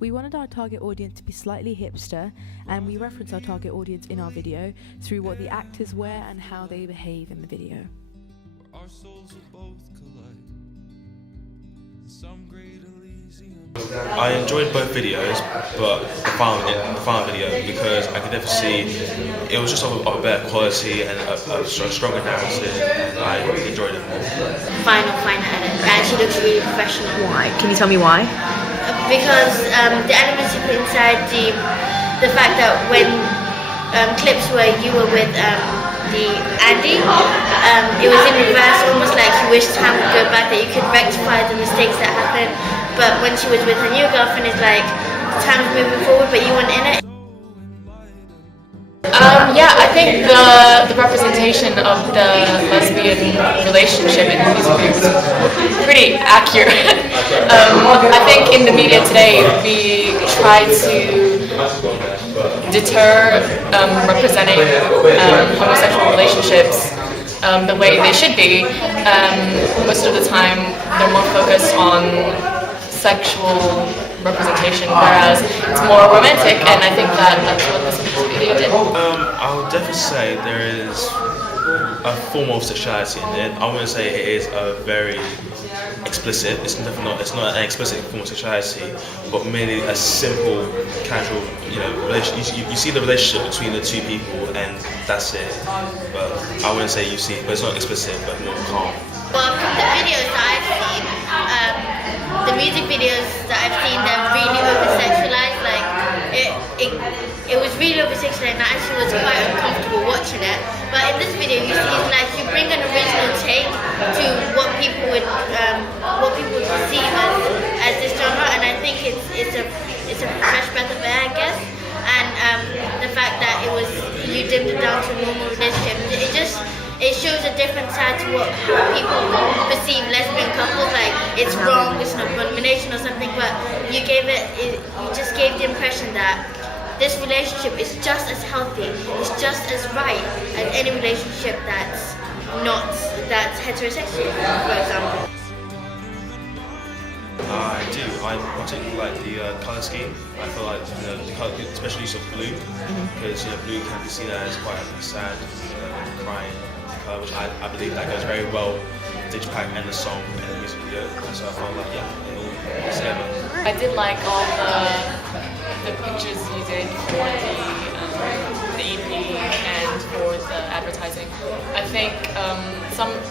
We wanted our target audience to be slightly hipster, and we reference our target audience in our video through what the actors wear and how they behave in the video. Our souls will both collide. Some great Elysium. I enjoyed both videos, but the final video, because I could definitely see it was just of a better quality and a stronger narrative, and I enjoyed it more. Final edit. It actually looks really professional. Why? Can you tell me why? Because the elements you put inside, the fact that when clips where you were with the Andy, it was in reverse, almost like you wish time would go back, that you could rectify the mistakes that happened. But when she was with her new girlfriend, it's like time's moving forward, but you weren't in it. Yeah, I think the representation of the lesbian relationship in the music video is pretty accurate. I think in the media today we try to deter representing homosexual relationships the way they should be. Most of the time they're more focused on sexual representation, whereas it's more romantic, and I think that's what this music video did. I would definitely say there is a form of sexuality in it. I wouldn't say it is a very explicit. It's not an explicit form of sexuality, but merely a simple, casual, relationship. You see the relationship between the two people, and that's it. But I wouldn't say you see, but it's not explicit, but more calm. Well, from the videos that I've seen, the music videos that I've seen, they're really over-sexualized. Like, it was really over-sexualized, and I actually was quite uncomfortable watching it. But in this video, you see, it's like you bring an original take to what people would perceive as this genre, and I think it's a fresh breath of air, I guess. And the fact that you dimmed it down to a normal relationship, it shows a different side to how people perceive lesbian couples. Like, it's wrong, it's an abomination or something, but you just gave the impression that this relationship is just as healthy, it's just as right as any relationship that's heterosexual, for example. I do. I particularly like the colour scheme. I feel like the colour, especially use of blue, because blue can be seen as quite a sad, crying colour, which I believe that goes very well with Digipack and the song and the music video. So I felt like, yeah, it all together. I did like all the pictures you did for the EP and for the advertising. I think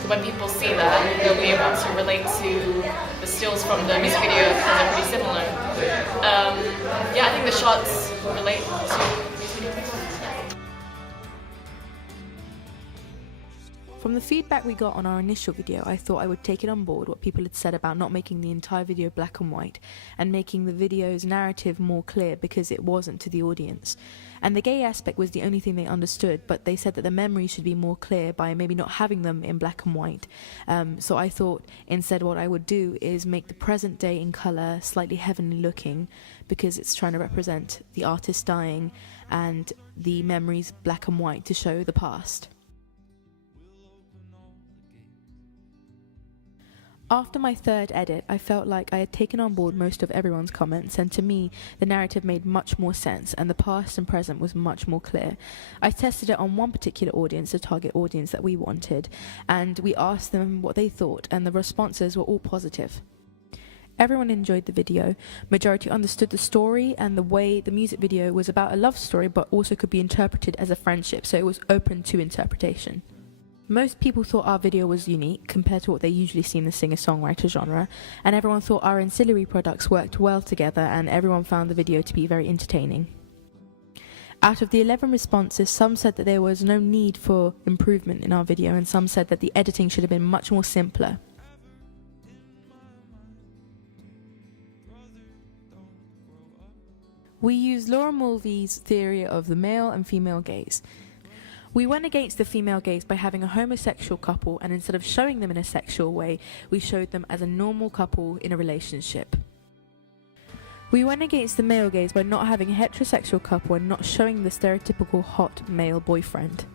when people see that, they'll be able to relate to the stills from the music video because they're pretty similar. Yeah, I think the shots relate to the music video. From the feedback we got on our initial video, I thought I would take it on board what people had said about not making the entire video black and white and making the video's narrative more clear, because it wasn't to the audience. And the gay aspect was the only thing they understood, but they said that the memories should be more clear by maybe not having them in black and white. So I thought instead what I would do is make the present day in colour slightly heavenly looking, because it's trying to represent the artist dying, and the memories black and white to show the past. After my third edit, I felt like I had taken on board most of everyone's comments, and to me, the narrative made much more sense, and the past and present was much more clear. I tested it on one particular audience, the target audience that we wanted, and we asked them what they thought, and the responses were all positive. Everyone enjoyed the video, majority understood the story, and the way the music video was about a love story, but also could be interpreted as a friendship, so it was open to interpretation. Most people thought our video was unique compared to what they usually see in the singer-songwriter genre, and everyone thought our ancillary products worked well together, and everyone found the video to be very entertaining. Out of the 11 responses, some said that there was no need for improvement in our video, and some said that the editing should have been much more simpler. We used Laura Mulvey's theory of the male and female gaze. We went against the female gaze by having a homosexual couple, and instead of showing them in a sexual way, we showed them as a normal couple in a relationship. We went against the male gaze by not having a heterosexual couple and not showing the stereotypical hot male boyfriend.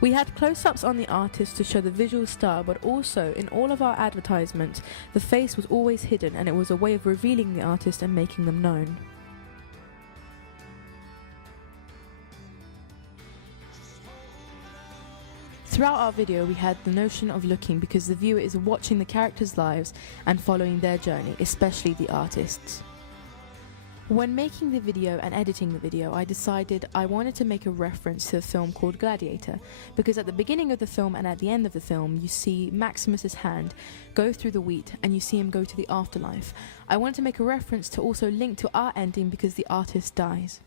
We had close-ups on the artist to show the visual style, but also in all of our advertisements, the face was always hidden and it was a way of revealing the artist and making them known. Throughout our video, we had the notion of looking because the viewer is watching the characters' lives and following their journey, especially the artists. When making the video and editing the video, I decided I wanted to make a reference to a film called Gladiator, because at the beginning of the film and at the end of the film, you see Maximus's hand go through the wheat and you see him go to the afterlife. I wanted to make a reference to also link to our ending because the artist dies.